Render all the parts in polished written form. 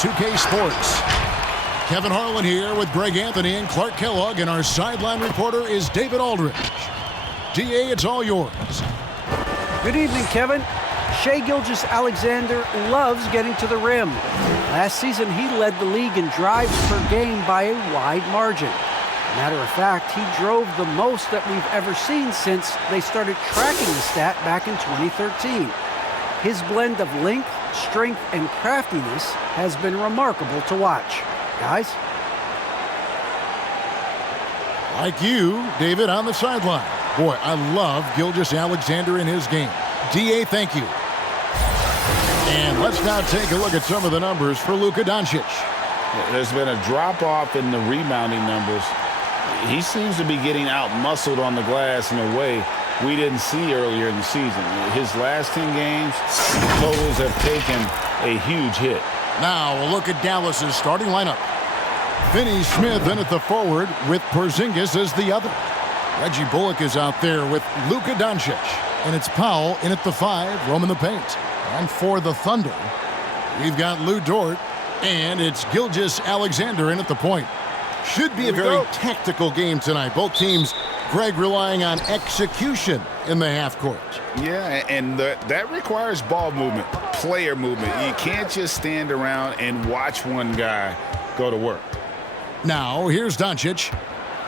2K Sports. Kevin Harlan here with Greg Anthony and Clark Kellogg, and our sideline reporter is David Aldridge. DA, it's all yours. Good evening, Kevin. Shai Gilgeous-Alexander loves getting to the rim. Last season, he led the league in drives per game by a wide margin. Matter of fact, he drove the most that we've ever seen since they started tracking the stat back in 2013. His blend of length, strength, and craftiness has been remarkable to watch. Guys? Like you, David, on the sideline. Boy, I love Gilgeous-Alexander in his game. DA, thank you. And let's now take a look at some of the numbers for Luka Doncic. There's been a drop-off in the rebounding numbers. He seems to be getting out-muscled on the glass in a way we didn't see earlier in the season. His last 10 games, totals have taken a huge hit. Now we'll look at Dallas's starting lineup. Finney Smith in at the forward with Porzingis as the other. Reggie Bullock is out there with Luka Doncic. And it's Powell in at the 5, roaming the paint. And for the Thunder, we've got Lou Dort, and it's Gilgeous-Alexander in at the point. Should be a very tactical game tonight. Both teams, Greg, relying on execution in the half court. Yeah, and that requires ball movement, player movement. You can't just stand around and watch one guy go to work. Now, here's Doncic,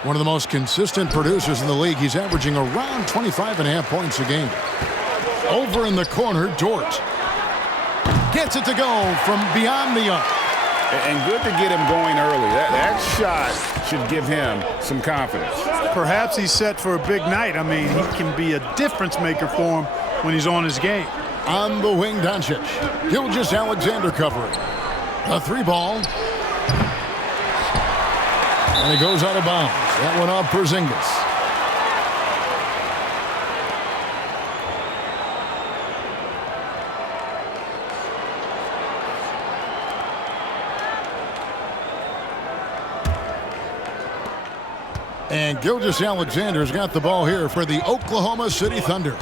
one of the most consistent producers in the league. He's averaging around 25.5 points a game. Over in the corner, Dort gets it to go from beyond the arc. And good to get him going early. That shot should give him some confidence. Perhaps he's set for a big night. I mean, he can be a difference maker for him when he's on his game. On the wing, Doncic. Gilgeous-Alexander covering. A 3-ball. And it goes out of bounds. That one off Porzingis. And Gilgeous-Alexander's got the ball here for the Oklahoma City Thunder.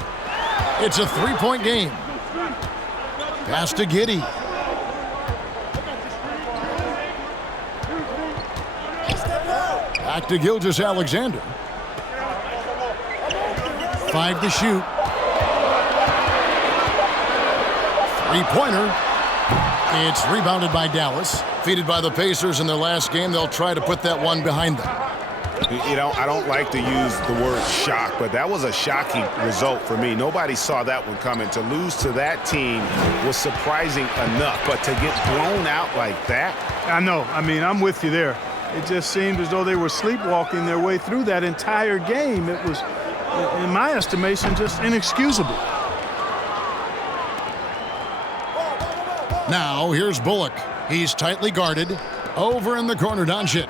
It's a 3-point game. Pass to Giddey. Back to Gilgeous-Alexander. 5 to shoot. 3-pointer. It's rebounded by Dallas. Defeated by the Pacers in their last game. They'll try to put that one behind them. You know, I don't like to use the word shock, but that was a shocking result for me. Nobody saw that one coming. To lose to that team was surprising enough, but to get blown out like that? I know. I mean, I'm with you there. It just seemed as though they were sleepwalking their way through that entire game. It was, in my estimation, just inexcusable. Now, here's Bullock. He's tightly guarded. Over in the corner, Doncic.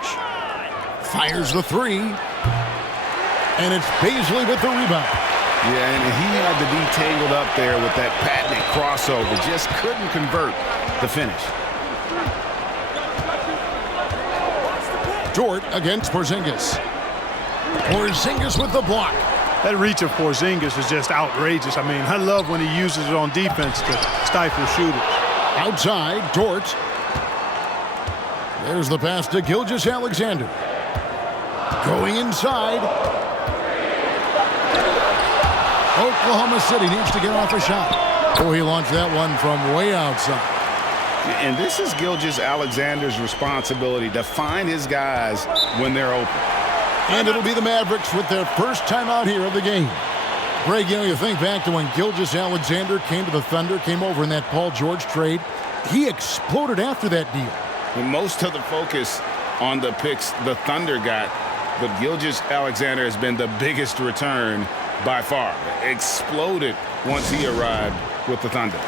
Fires the 3. And it's Paisley with the rebound. Yeah, and he had to be tangled up there with that patented crossover. Just couldn't convert the finish. Dort against Porzingis. Porzingis with the block. That reach of Porzingis is just outrageous. I mean, I love when he uses it on defense to stifle shooters. Outside, Dort. There's the pass to Gilgeous-Alexander. Going inside. Oklahoma City needs to get off a shot. Oh, he launched that one from way outside. And this is Gilgeous-Alexander's responsibility to find his guys when they're open. And it'll be the Mavericks with their first time out here of the game. Greg, you think back to when Gilgeous-Alexander came to the Thunder, came over in that Paul George trade. He exploded after that deal. And most of the focus on the picks the Thunder got, but Gilgeous-Alexander has been the biggest return by far. Exploded once he arrived with the Thunder.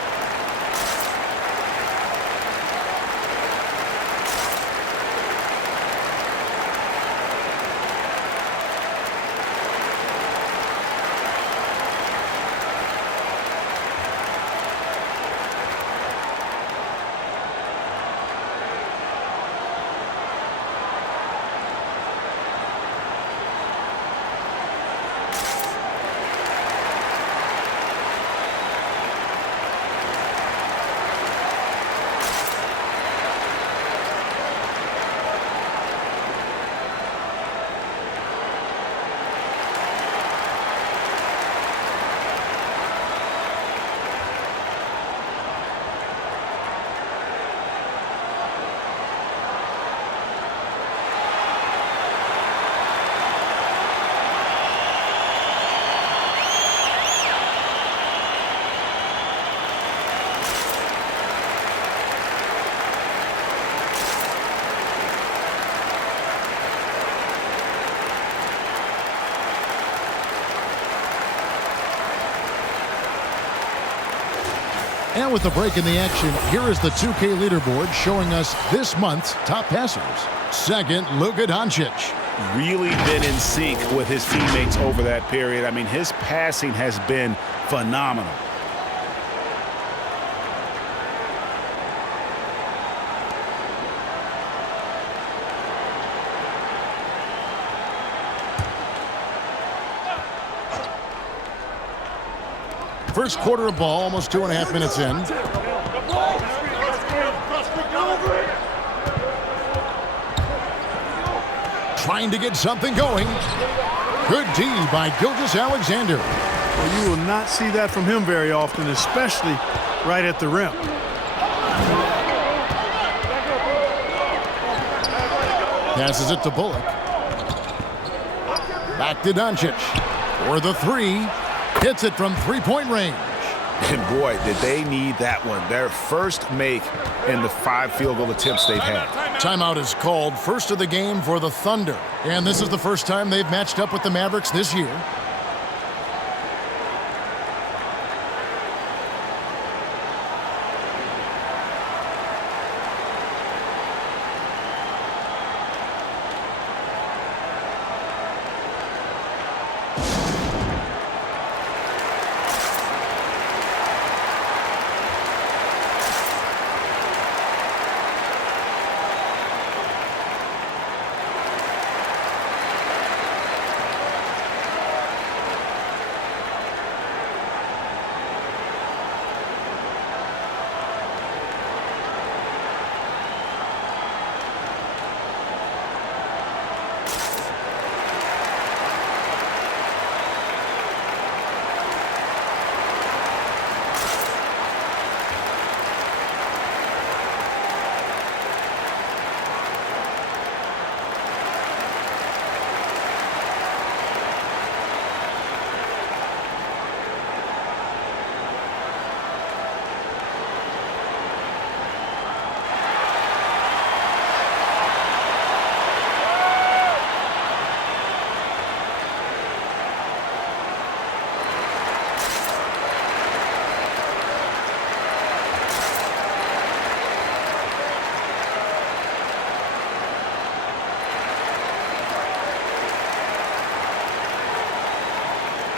And with the break in the action, here is the 2K leaderboard showing us this month's top passers. Second, Luka Doncic. Really been in sync with his teammates over that period. I mean, his passing has been phenomenal. First quarter of ball, almost 2.5 minutes in. Trying to get something going. Good D by Gilgeous-Alexander. Well, you will not see that from him very often, especially right at the rim. Passes it to Bullock. Back to Doncic. For the three. Hits it from three-point range. And boy, did they need that one. Their first make in the 5 field goal attempts they've had. Timeout is called, first of the game for the Thunder. And this is the first time they've matched up with the Mavericks this year.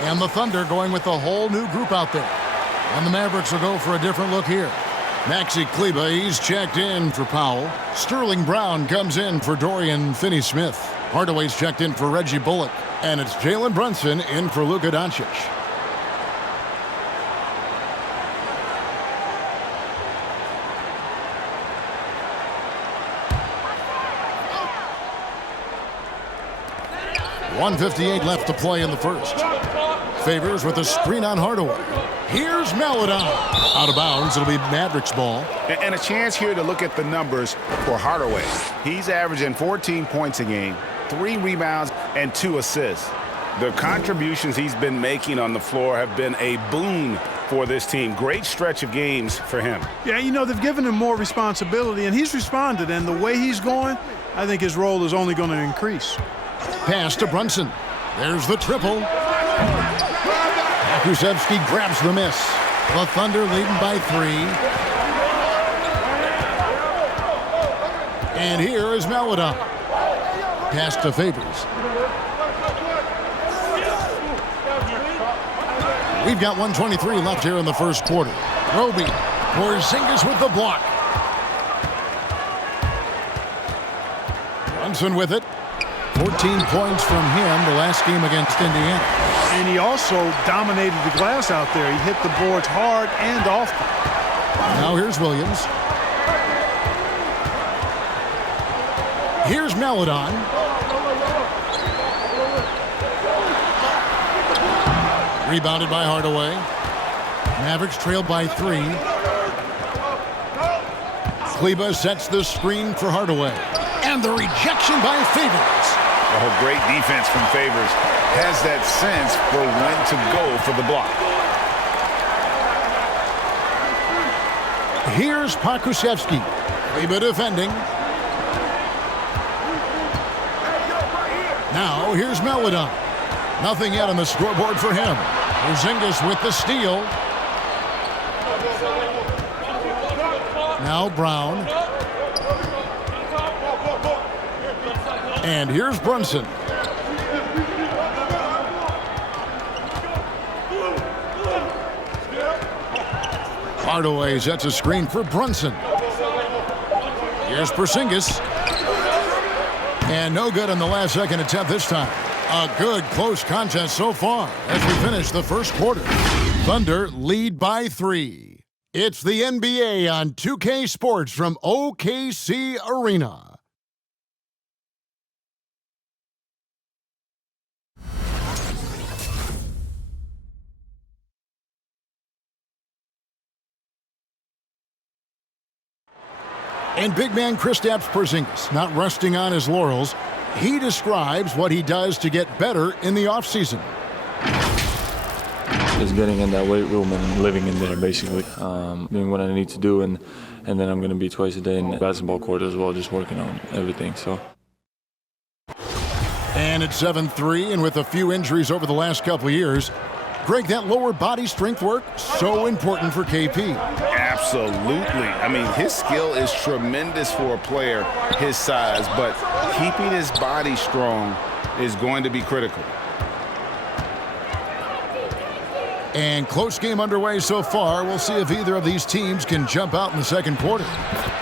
And the Thunder going with a whole new group out there. And the Mavericks will go for a different look here. Maxi Kleber, he's checked in for Powell. Sterling Brown comes in for Dorian Finney-Smith. Hardaway's checked in for Reggie Bullock. And it's Jalen Brunson in for Luka Doncic. .158 left to play in the first. Favors with a screen on Hardaway. Here's Maledon. Out of bounds. It'll be Mavericks ball. And a chance here to look at the numbers for Hardaway. He's averaging 14 points a game, 3 rebounds, and 2 assists. The contributions he's been making on the floor have been a boon for this team. Great stretch of games for him. Yeah, you know, they've given him more responsibility, and he's responded. And the way he's going, I think his role is only going to increase. Pass to Brunson. There's the triple. Kuszewski grabs the miss. The Thunder leading by 3. And here is Maledon. Pass to Favors. We've got 1:23 left here in the first quarter. Roby. Porzingis with the block. Brunson with it. 14 points from him the last game against Indiana. And he also dominated the glass out there. He hit the boards hard and often. Now here's Williams. Here's Maledon. Rebounded by Hardaway. Mavericks trailed by 3. Kleber sets the screen for Hardaway. And the rejection by Favors. Oh, great defense from Favors. Has that sense for when to go for the block. Here's Pokusevski. Kleber defending. Now here's Maledon. Nothing yet on the scoreboard for him. Porzingis with the steal. Now Brown. And here's Brunson. Hardaway sets a screen for Brunson. Here's Porzingis. And no good on the last second attempt this time. A good close contest so far as we finish the first quarter. Thunder lead by 3. It's the NBA on 2K Sports from OKC Arena. And big man Kristaps Porzingis, not resting on his laurels, he describes what he does to get better in the offseason. Just getting in that weight room and living in there, basically. Doing what I need to do, and then I'm going to be twice a day in the basketball court as well, just working on everything. So. And it's 7-3, and with a few injuries over the last couple of years, Greg, that lower body strength work, so important for KP. Absolutely. I mean, his skill is tremendous for a player his size, but keeping his body strong is going to be critical. And close game underway so far. We'll see if either of these teams can jump out in the second quarter.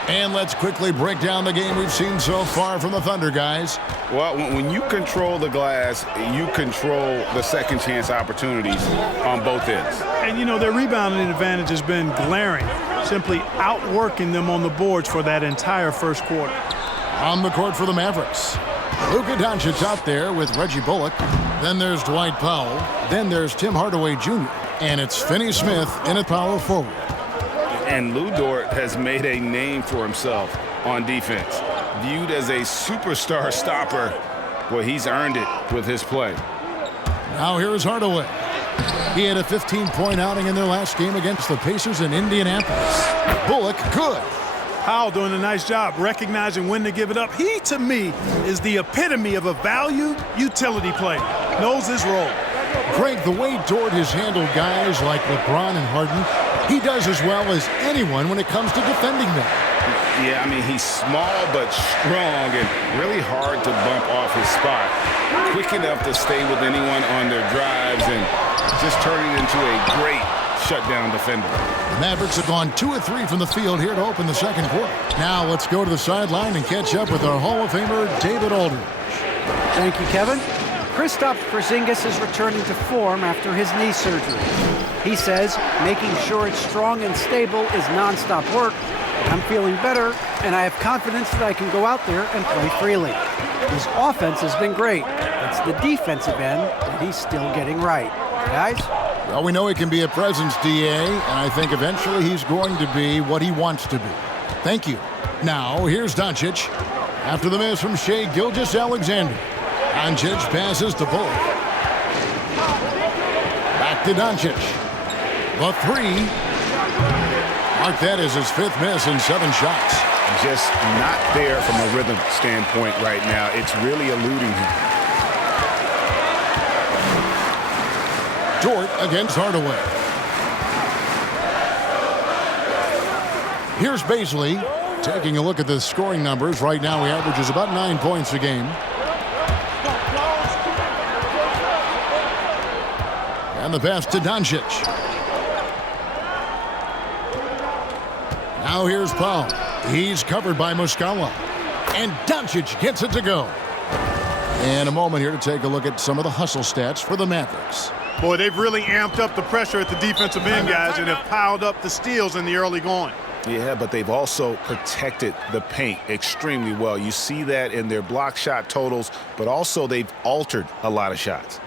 And let's quickly break down the game we've seen so far from the Thunder, guys. Well, when you control the glass, you control the second chance opportunities on both ends. And, you know, their rebounding advantage has been glaring, simply outworking them on the boards for that entire first quarter. On the court for the Mavericks, Luka Doncic out there with Reggie Bullock. Then there's Dwight Powell. Then there's Tim Hardaway Jr. And it's Finney Smith in at power forward. And Lou Dort has made a name for himself on defense. Viewed as a superstar stopper, well, he's earned it with his play. Now here is Hardaway. He had a 15-point outing in their last game against the Pacers in Indianapolis. Bullock, good. Powell doing a nice job recognizing when to give it up. He, to me, is the epitome of a valued utility player. Knows his role. Greg, the way Dort has handled guys like LeBron and Harden, he does as well as anyone when it comes to defending them. Yeah, I mean, he's small but strong and really hard to bump off his spot. Quick enough to stay with anyone on their drives and just turn it into a great shutdown defender. The Mavericks have gone 2 of 3 from the field here to open the second quarter. Now let's go to the sideline and catch up with our Hall of Famer, David Aldridge. Thank you, Kevin. Kristaps Porzingis is returning to form after his knee surgery. He says making sure it's strong and stable is nonstop work. I'm feeling better, and I have confidence that I can go out there and play freely. His offense has been great. It's the defensive end that he's still getting right. Guys? Well, we know he can be a presence, DA, and I think eventually he's going to be what he wants to be. Thank you. Now, here's Doncic. After the miss from Shai Gilgeous-Alexander. Doncic passes to Bullock. Back to Doncic. The three. Mark that as his 5th miss in 7 shots. Just not there from a rhythm standpoint right now. It's really eluding him. Dort against Hardaway. Here's Baisley. Taking a look at the scoring numbers. Right now he averages about 9 points a game. And the pass to Doncic. Now here's Powell. He's covered by Muscala. And Doncic gets it to go. And a moment here to take a look at some of the hustle stats for the Mavericks. Boy, they've really amped up the pressure at the defensive end, guys, and have piled up the steals in the early going. Yeah, but they've also protected the paint extremely well. You see that in their block shot totals, but also they've altered a lot of shots.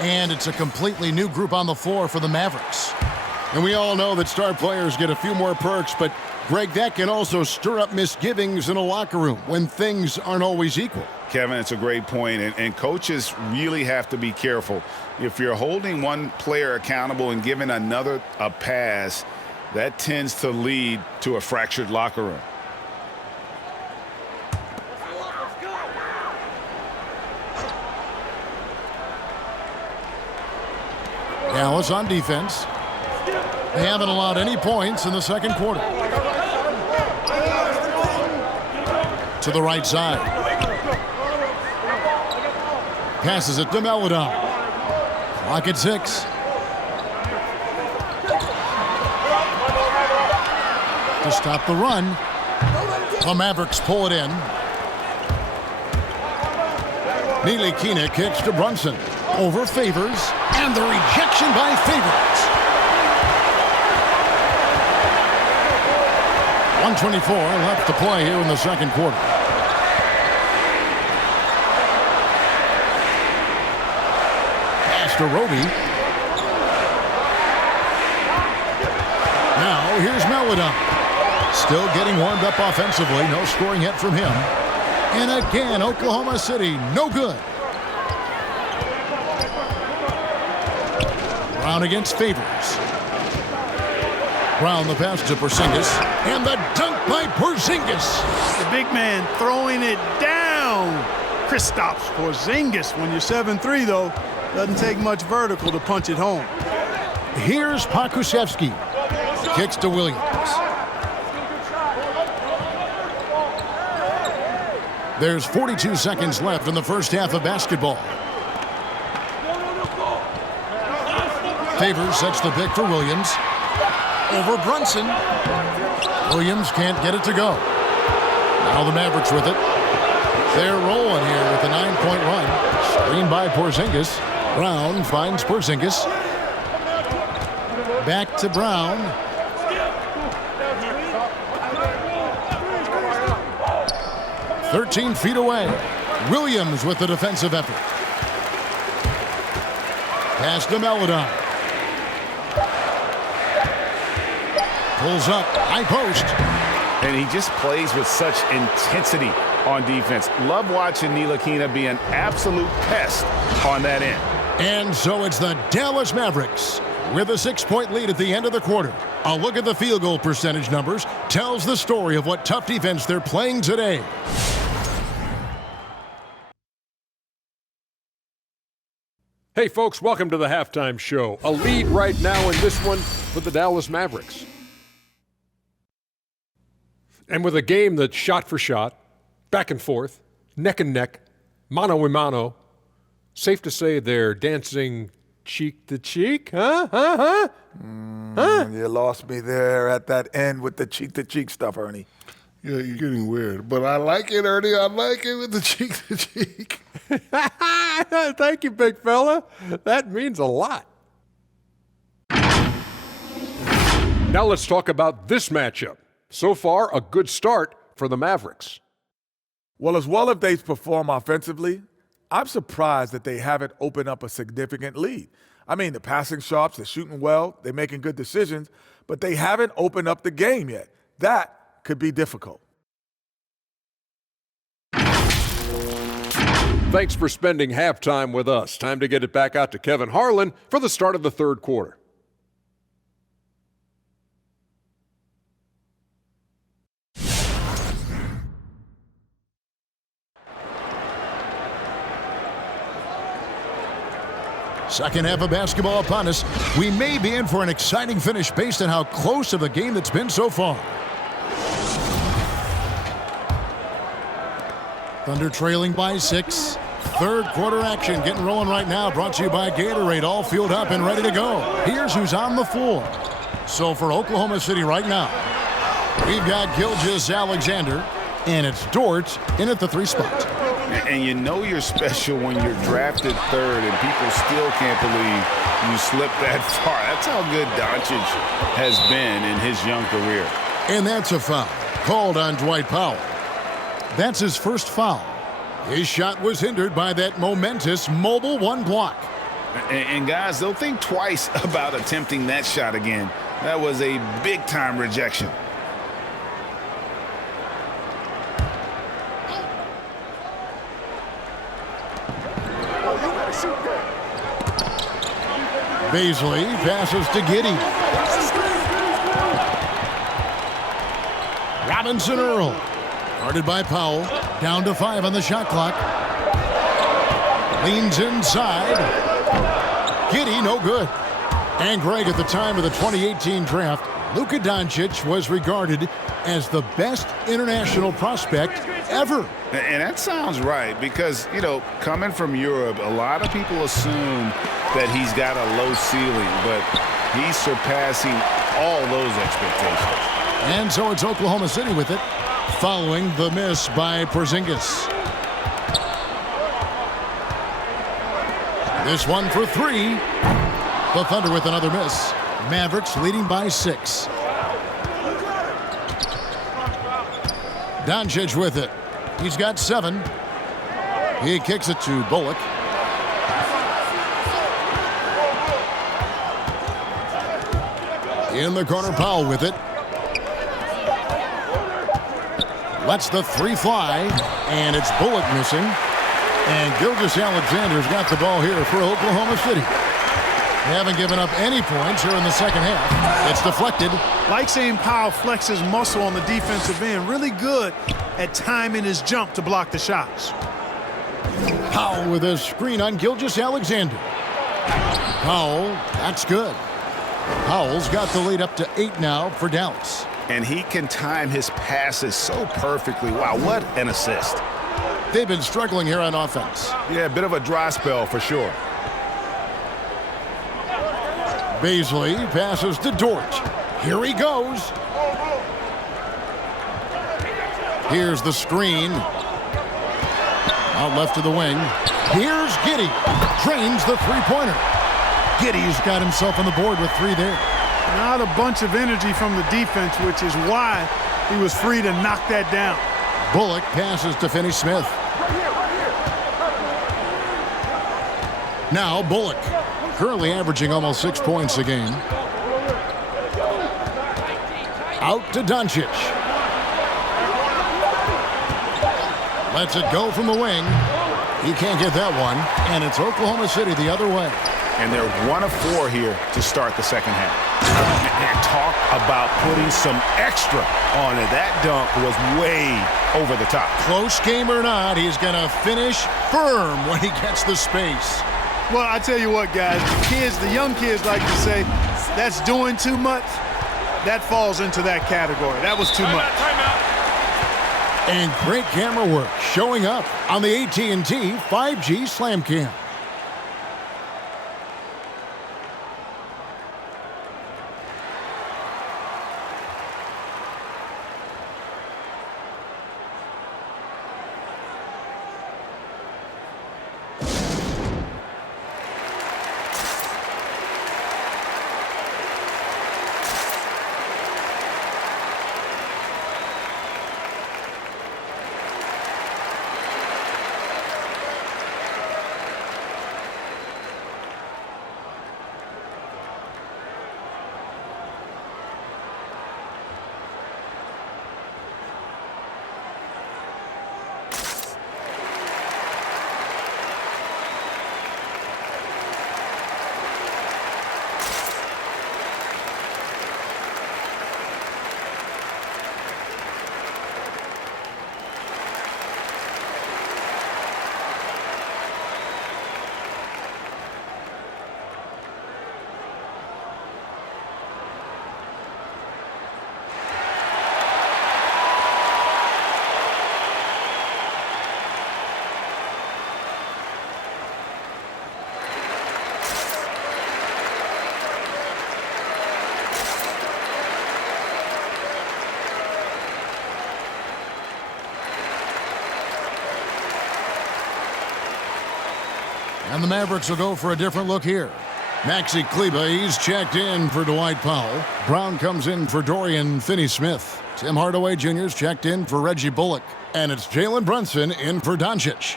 And it's a completely new group on the floor for the Mavericks. And we all know that star players get a few more perks, but Greg, that can also stir up misgivings in a locker room when things aren't always equal. Kevin, it's a great point, and coaches really have to be careful. If you're holding one player accountable and giving another a pass, that tends to lead to a fractured locker room. Dallas on defense. They haven't allowed any points in the second quarter. To the right side. Passes it to Melodon. Clock at 6. To stop the run. The Mavericks pull it in. Ntilikina kicks to Brunson. Over Favors. And the rejection by Favors. 1:24 left to play here in the second quarter. Pass to Roby. Now here's Melodon. Still getting warmed up offensively. No scoring yet from him. And again, Oklahoma City, no good. Brown against Favors. Brown the pass to Porzingis. And the dunk by Porzingis. The big man throwing it down. Kristaps Porzingis. When you're 7'3", though, doesn't take much vertical to punch it home. Here's Pokusevski. Kicks to Williams. There's 42 seconds left in the first half of basketball. Favors sets the pick for Williams. Over Brunson. Williams can't get it to go. Now the Mavericks with it. They're rolling here with a 9-point run. Screen by Porzingis. Brown finds Porzingis. Back to Brown. "13 feet away. Williams with the defensive effort. Pass to Melodon. Pulls up, high post. And he just plays with such intensity on defense. Love watching Ntilikina be an absolute pest on that end. And so it's the Dallas Mavericks with a 6-point lead at the end of the quarter. A look at the field goal percentage numbers tells the story of what tough defense they're playing today. Hey folks, welcome to the halftime show. A lead right now in this one for the Dallas Mavericks. And with a game that's shot for shot, back and forth, neck and neck, mano a mano, safe to say they're dancing cheek to cheek, huh? You lost me there at that end with the cheek-to-cheek stuff, Ernie. Yeah, you're getting weird. But I like it, Ernie. I like it with the cheek-to-cheek. Thank you, big fella. That means a lot. Now let's talk about this matchup. So far, a good start for the Mavericks. Well as they perform offensively, I'm surprised that they haven't opened up a significant lead. I mean, the passing sharps, they're shooting well, they're making good decisions, but they haven't opened up the game yet. That could be difficult. Thanks for spending halftime with us. Time to get it back out to Kevin Harlan for the start of the third quarter. Second half of basketball upon us. We may be in for an exciting finish based on how close of a game that's been so far. Thunder trailing by 6. Third quarter action getting rolling right now. Brought to you by Gatorade. All fueled up and ready to go. Here's who's on the floor. So for Oklahoma City right now, we've got Gilgeous-Alexander, and it's Dort in at the 3 spot. And you know you're special when you're drafted third and people still can't believe you slipped that far. That's how good Doncic has been in his young career. And that's a foul called on Dwight Powell. That's his first foul. His shot was hindered by that momentous mobile 1 block. And guys, they'll think twice about attempting that shot again. That was a big-time rejection. Beasley passes to Giddey. Robinson Earl. Guarded by Powell. Down to 5 on the shot clock. Leans inside. Giddey, no good. And Greg, at the time of the 2018 draft, Luka Doncic was regarded as the best international prospect ever. And that sounds right because, you know, coming from Europe, a lot of people assume that he's got a low ceiling, but he's surpassing all those expectations. And so it's Oklahoma City with it, following the miss by Porzingis. This one for 3. The Thunder with another miss. Mavericks leading by 6. Doncic with it. He's got 7. He kicks it to Bullock. In the corner, Powell with it. Lets the 3 fly, and it's Bullock missing. And Gilgeous-Alexander's got the ball here for Oklahoma City. They haven't given up any points here in the second half. It's deflected. Like seeing Powell flex his muscle on the defensive end. Really good at timing his jump to block the shots. Powell with a screen on Gilgeous-Alexander. Powell, that's good. Powell's got the lead up to 8 now for Dallas. And he can time his passes so perfectly. Wow, what an assist. They've been struggling here on offense. Yeah, a bit of a dry spell for sure. Beasley passes to Dort. Here he goes. Here's the screen. Out left to the wing. Here's Giddey. Drains the three-pointer. Giddey's got himself on the board with 3 there. Not a bunch of energy from the defense, which is why he was free to knock that down. Bullock passes to Finney-Smith. Now Bullock, currently averaging almost 6 points a game. Out to Doncic. Lets it go from the wing. He can't get that one, and it's Oklahoma City the other way. And they're 1 of 4 here to start the second half. And talk about putting some extra on it. That dunk was way over the top. Close game or not, he's going to finish firm when he gets the space. Well, I tell you what, guys, the young kids like to say, that's doing too much. That falls into that category. That was too much. And great camera work showing up on the AT&T 5G Slam Cam. And the Mavericks will go for a different look here. Maxi Kleber, he's checked in for Dwight Powell. Brown comes in for Dorian Finney-Smith. Tim Hardaway Jr.'s checked in for Reggie Bullock. And it's Jalen Brunson in for Doncic.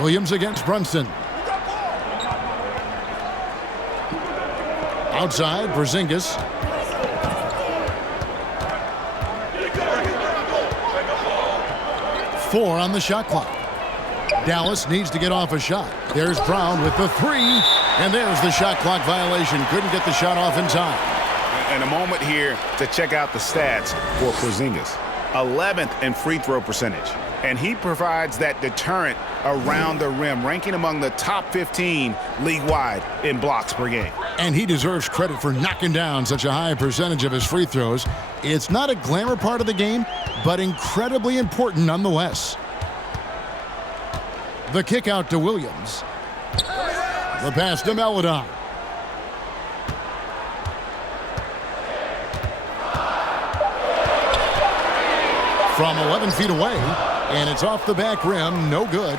Williams against Brunson. Outside, Porzingis. Four on the shot clock. Dallas needs to get off a shot. There's Brown with the three, and there's the shot clock violation. Couldn't get the shot off in time. And a moment here to check out the stats for Porzingis. 11th in free throw percentage. And he provides that deterrent around the rim, ranking among the top 15 league-wide in blocks per game. And he deserves credit for knocking down such a high percentage of his free throws. It's not a glamour part of the game, but incredibly important nonetheless. The kick out to Williams. The pass to Maledon. From 11 feet away, and it's off the back rim, no good.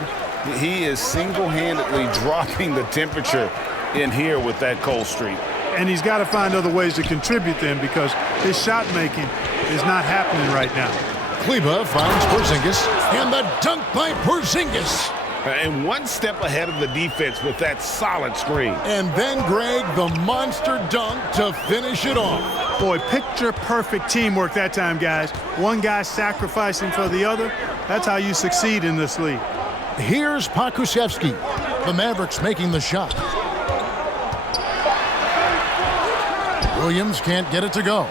He is single-handedly dropping the temperature in here with that cold streak. And he's got to find other ways to contribute then, because his shot making is not happening right now. Kleber finds Porzingis, and the dunk by Porzingis. And one step ahead of the defense with that solid screen. And then, Greg, the monster dunk to finish it off. Boy, picture-perfect teamwork that time, guys. One guy sacrificing for the other. That's how you succeed in this league. Here's Pokusevski. The Mavericks making the shot. Williams can't get it to go.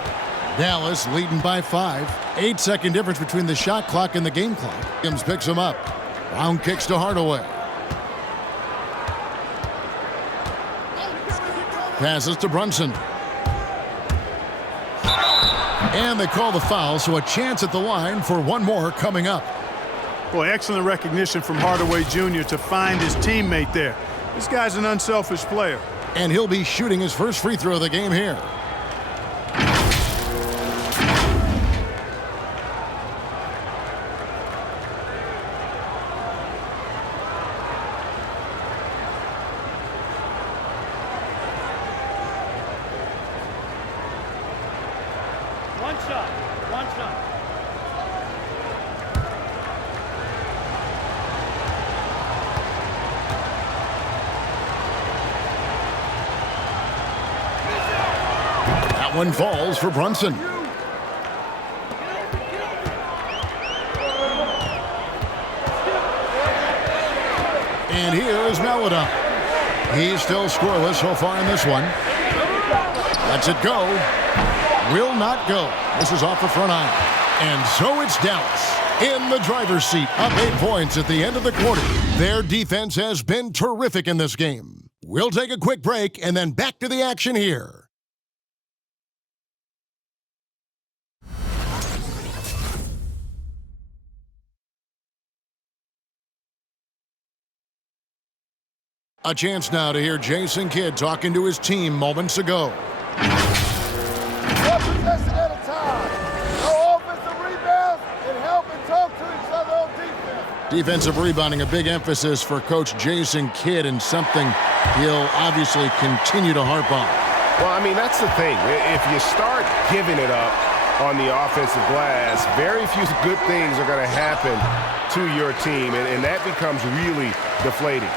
Dallas leading by 5. 8-second difference between the shot clock and the game clock. Williams picks him up. Brown kicks to Hardaway. Passes to Brunson. And they call the foul, so a chance at the line for one more coming up. Boy, excellent recognition from Hardaway Jr. to find his teammate there. This guy's an unselfish player. And he'll be shooting his first free throw of the game here. One shot. That one falls for Brunson. And here is Maledon. He's still scoreless so far in this one. Lets it go. Will not go. This is off the front iron. And so it's Dallas in the driver's seat, up 8 points at the end of the quarter. Their defense has been terrific in this game. We'll take a quick break and then back to the action here. A chance now to hear Jason Kidd talking to his team moments ago. One possession at a time. No offensive rebounds and help and talk to each other on defense. Defensive rebounding, a big emphasis for Coach Jason Kidd, and something he'll obviously continue to harp on. Well, I mean, that's the thing. If you start giving it up on the offensive glass, very few good things are going to happen to your team, and that becomes really deflating.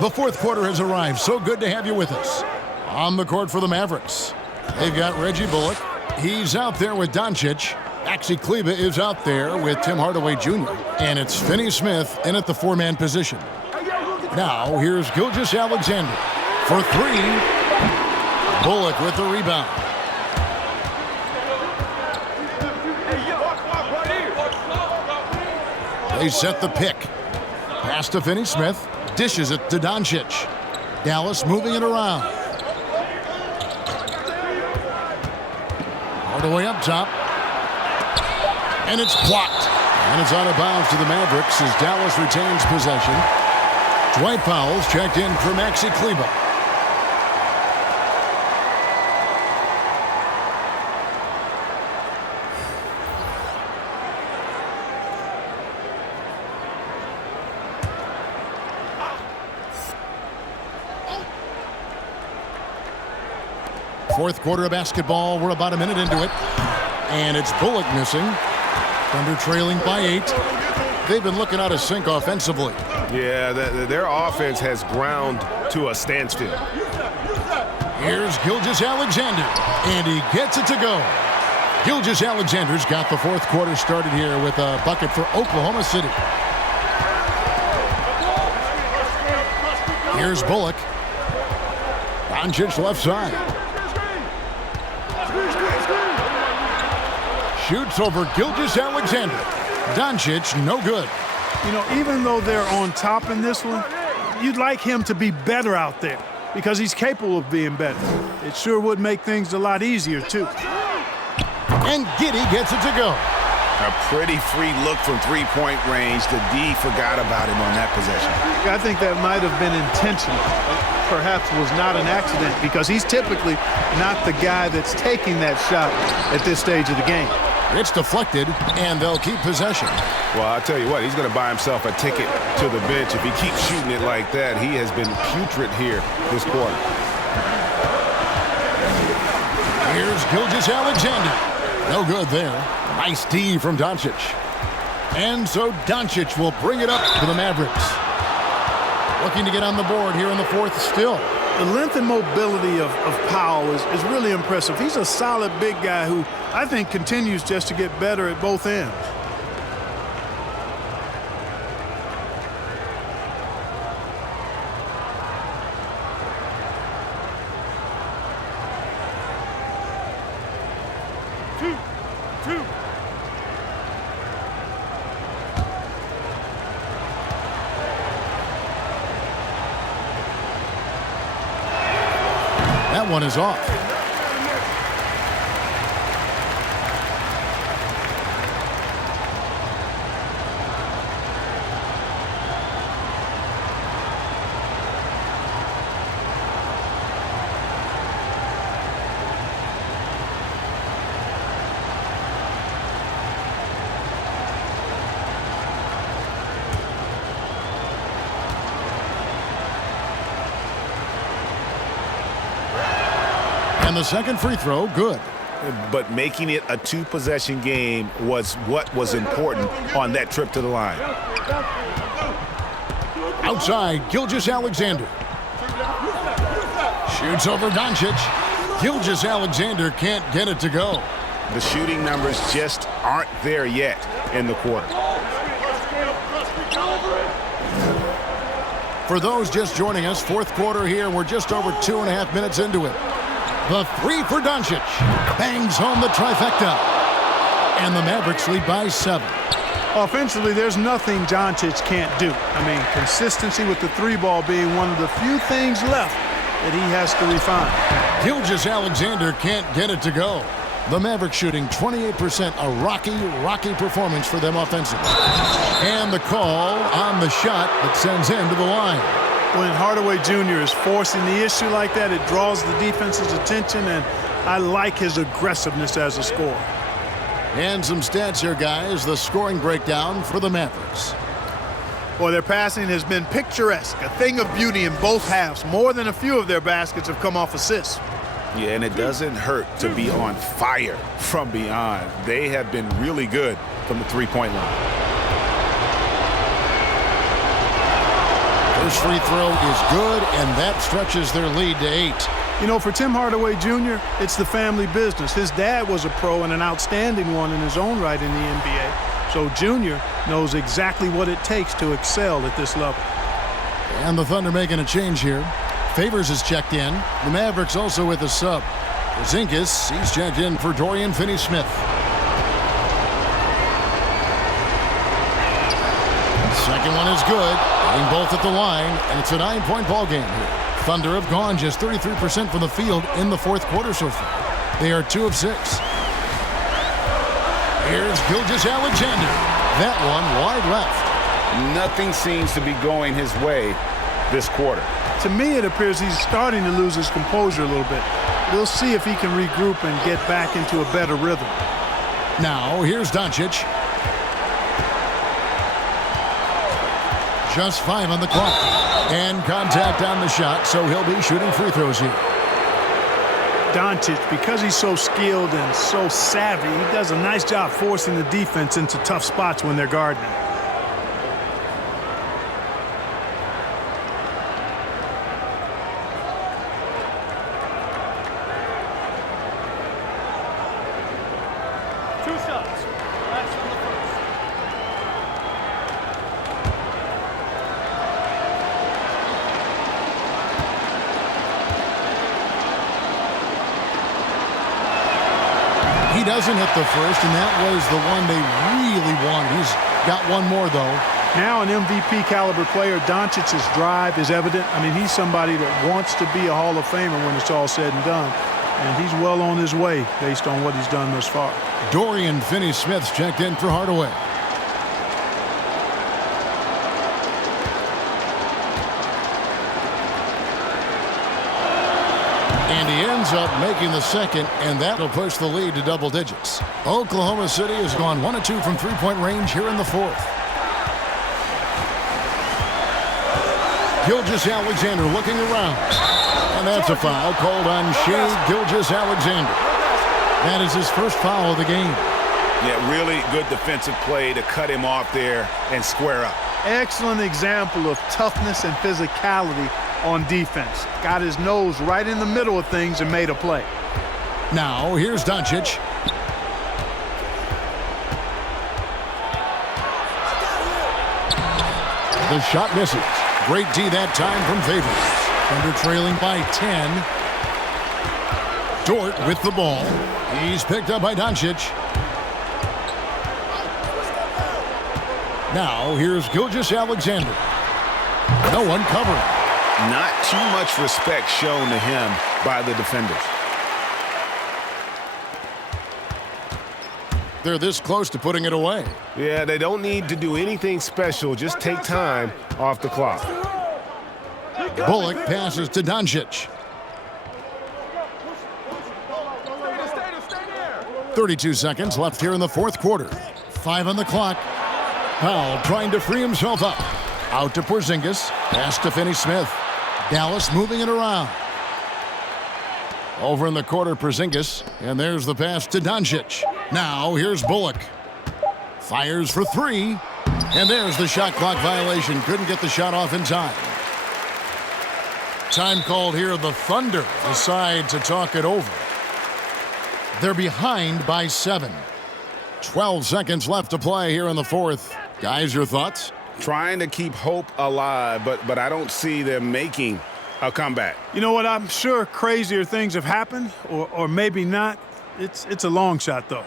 The fourth quarter has arrived. So good to have you with us. On the court for the Mavericks, they've got Reggie Bullock. He's out there with Doncic. Maxi Kleber is out there with Tim Hardaway Jr. And it's Finney Smith in at the four-man position. Now, here's Gilgeous-Alexander for three. Bullock with the rebound. They set the pick. Pass to Finney Smith. Dishes it to Doncic. Dallas moving it around. Hardaway up top. And it's blocked. And it's out of bounds to the Mavericks as Dallas retains possession. Dwight Powell's checked in for Maxi Kleber. Fourth quarter of basketball. We're about a minute into it. And it's Bullock missing. Thunder trailing by 8. they've been looking out of sync offensively. Yeah, their offense has ground to a standstill. Here's Gilgeous-Alexander, and he gets it to go. Gilgeous-Alexander's got the fourth quarter started here with a bucket for Oklahoma City. Here's Bullock. Doncic left side. Shoots over Gilgeous-Alexander. Doncic, no good. You know, even though they're on top in this one, you'd like him to be better out there because he's capable of being better. It sure would make things a lot easier, too. And Giddey gets it to go. A pretty free look from three-point range. The D forgot about him on that possession. I think that might have been intentional. Perhaps was not an accident because he's typically not the guy that's taking that shot at this stage of the game. It's deflected, and they'll keep possession. Well, I'll tell you what, he's going to buy himself a ticket to the bench. If he keeps shooting it like that, he has been putrid here this quarter. Here's Gilgeous-Alexander. No good there. Nice D from Doncic. And so Doncic will bring it up to the Mavericks. Looking to get on the board here in the fourth still. The length and mobility of Powell is really impressive. He's a solid big guy who I think continues just to get better at both ends. That one is off. And the second free throw, good. But making it a two-possession game was what was important on that trip to the line. Outside, Gilgeous-Alexander. Shoots over Doncic. Gilgeous-Alexander can't get it to go. The shooting numbers just aren't there yet in the quarter. For those just joining us, fourth quarter here. We're just over 2.5 minutes into it. The three for Doncic. Bangs home the trifecta. And the Mavericks lead by 7. Offensively, there's nothing Doncic can't do. I mean, consistency with the three ball being one of the few things left that he has to refine. Gilgeous-Alexander can't get it to go. The Mavericks shooting 28%, a rocky performance for them offensively. And the call on the shot that sends him to the line. When Hardaway Jr. is forcing the issue like that, it draws the defense's attention, and I like his aggressiveness as a scorer. And some stats here, guys. The scoring breakdown for the Mavericks. Well, their passing has been picturesque, a thing of beauty in both halves. More than a few of their baskets have come off assists. Yeah, and it doesn't hurt to be on fire from beyond. They have been really good from the three-point line. First free throw is good, and that stretches their lead to 8. You know, for Tim Hardaway Jr., it's the family business. His dad was a pro and an outstanding one in his own right in the NBA. So Jr. knows exactly what it takes to excel at this level. And the Thunder making a change here. Favors is checked in. The Mavericks also with a sub. Porzingis, he's checked in for Dorian Finney-Smith. Second one is good. Getting both at the line, and it's a 9-point ball game here. Thunder have gone just 33% from the field in the fourth quarter so far. They are 2 of 6. Here's Gilgeous-Alexander. That one wide left. Nothing seems to be going his way this quarter. To me, it appears he's starting to lose his composure a little bit. We'll see if he can regroup and get back into a better rhythm. Now, here's Doncic. Just 5 on the clock. And contact on the shot, so he'll be shooting free throws here. Doncic, because he's so skilled and so savvy, he does a nice job forcing the defense into tough spots when they're guarding him. He doesn't hit the first, and that was the one they really wanted. He's got one more, though. Now an MVP caliber player, Doncic's drive is evident. I mean, he's somebody that wants to be a Hall of Famer when it's all said and done. And he's well on his way based on what he's done thus far. Dorian Finney-Smith's checked in for Hardaway. And he ends up making the second, and that'll push the lead to double digits. Oklahoma City has gone 1 of 2 from three-point range here in the fourth. Gilgeous-Alexander looking around. And that's a foul called on Shai Gilgeous-Alexander. That is his first foul of the game. Yeah, really good defensive play to cut him off there and square up. Excellent example of toughness and physicality on defense. Got his nose right in the middle of things and made a play. Now, here's Doncic. The shot misses. Great D that time from Favors. Thunder trailing by 10. Dort with the ball. He's picked up by Doncic. Now, here's Gilgeous-Alexander. No one covering. Not too much respect shown to him by the defenders. They're this close to putting it away. Yeah, they don't need to do anything special. Just take time off the clock. Bullock passes to Doncic. 32 seconds left here in the fourth quarter. 5 on the clock. Powell trying to free himself up. Out to Porzingis. Pass to Finney-Smith. Dallas moving it around. Over in the corner, Porzingis. And there's the pass to Doncic. Now here's Bullock. Fires for 3. And there's the shot clock violation. Couldn't get the shot off in time. Time called here. The Thunder decide to talk it over. They're behind by 7. 12 seconds left to play here in the fourth. Guys, your thoughts? Trying to keep hope alive, but I don't see them making a comeback. You know what? I'm sure crazier things have happened, or maybe not. It's a long shot, though.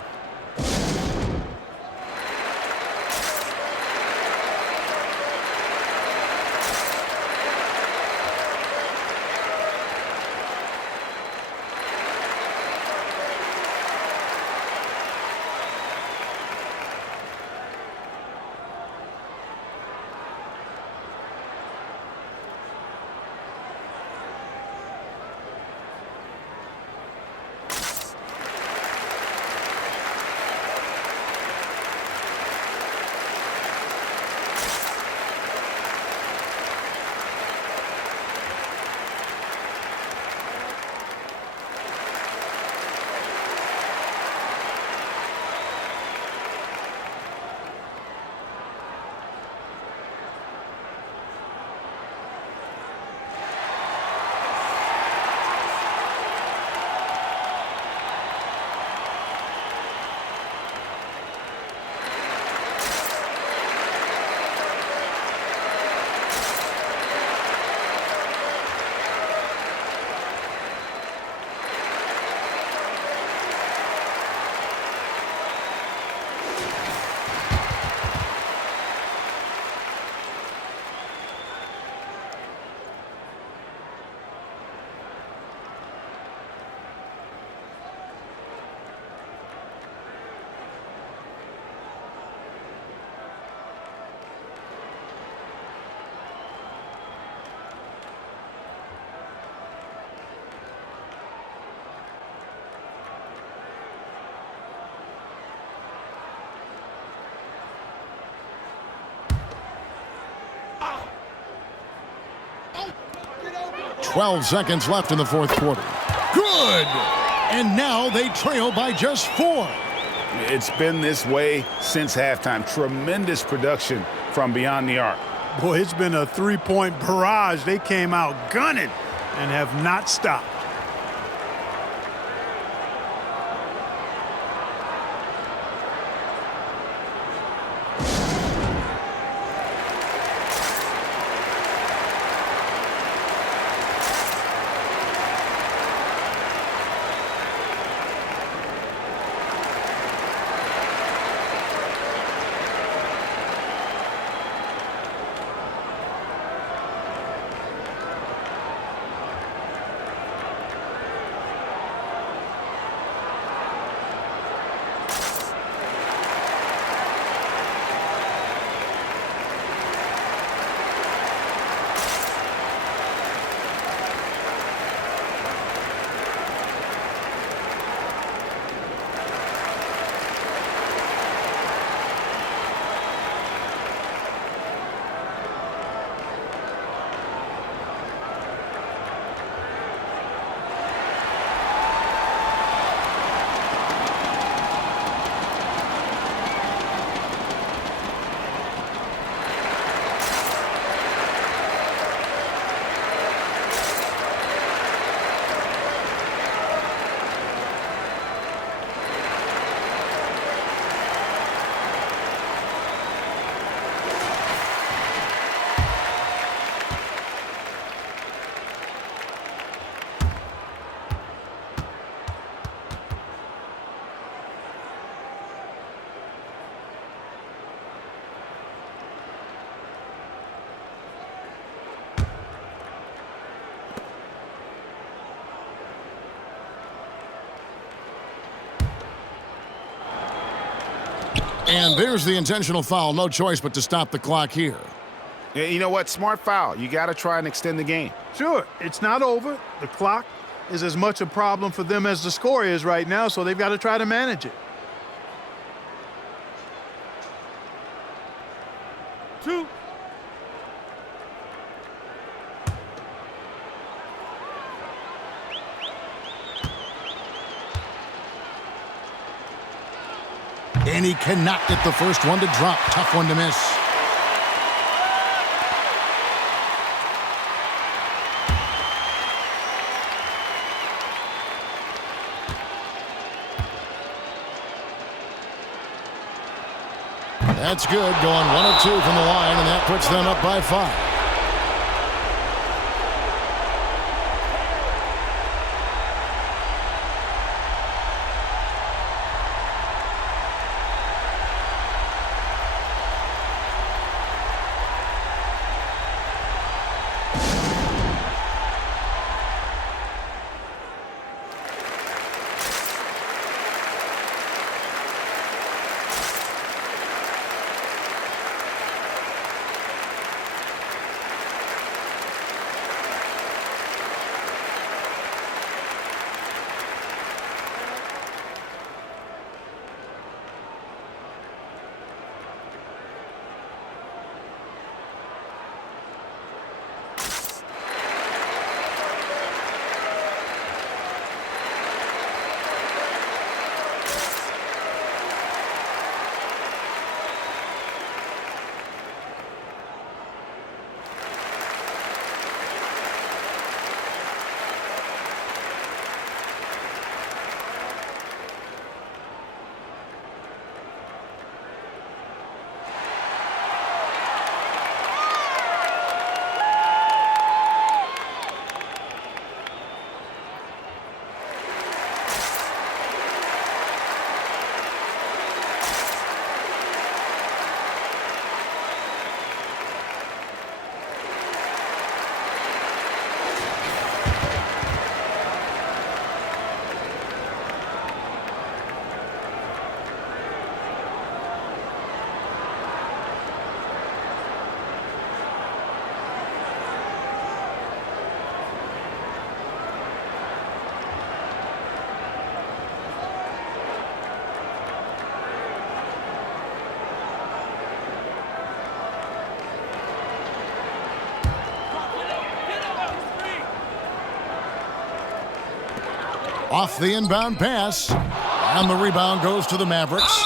.12 seconds left in the fourth quarter. Good! And now they trail by just 4. It's been this way since halftime. Tremendous production from beyond the arc. Boy, it's been a three-point barrage. They came out gunning and have not stopped. And there's the intentional foul. No choice but to stop the clock here. Yeah, you know what? Smart foul. You got to try and extend the game. Sure, it's not over. The clock is as much a problem for them as the score is right now, so they've got to try to manage it. 2. And he cannot get the first one to drop. Tough one to miss. That's good. Going 1 of 2 from the line, and that puts them up by 5. Off the inbound pass, and the rebound goes to the Mavericks.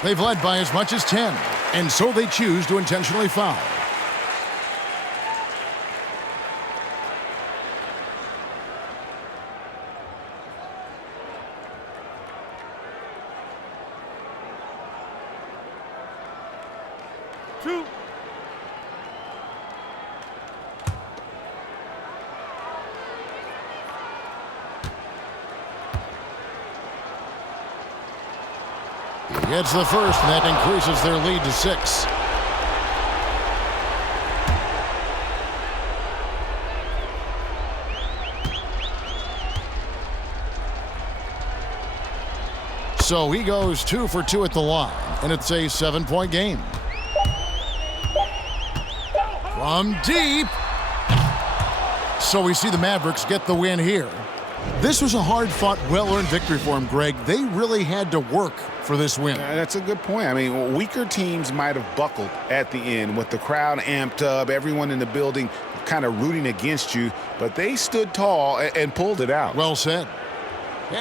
They've led by as much as 10, and so they choose to intentionally foul. Gets the first, and that increases their lead to 6. So he goes 2 for 2 at the line, and it's a 7-point game. From deep. So we see the Mavericks get the win here. This was a hard-fought, well-earned victory for them, Greg. They really had to work for this win. That's a good point. I mean, weaker teams might have buckled at the end with the crowd amped up, everyone in the building kind of rooting against you, but they stood tall and pulled it out. Well said.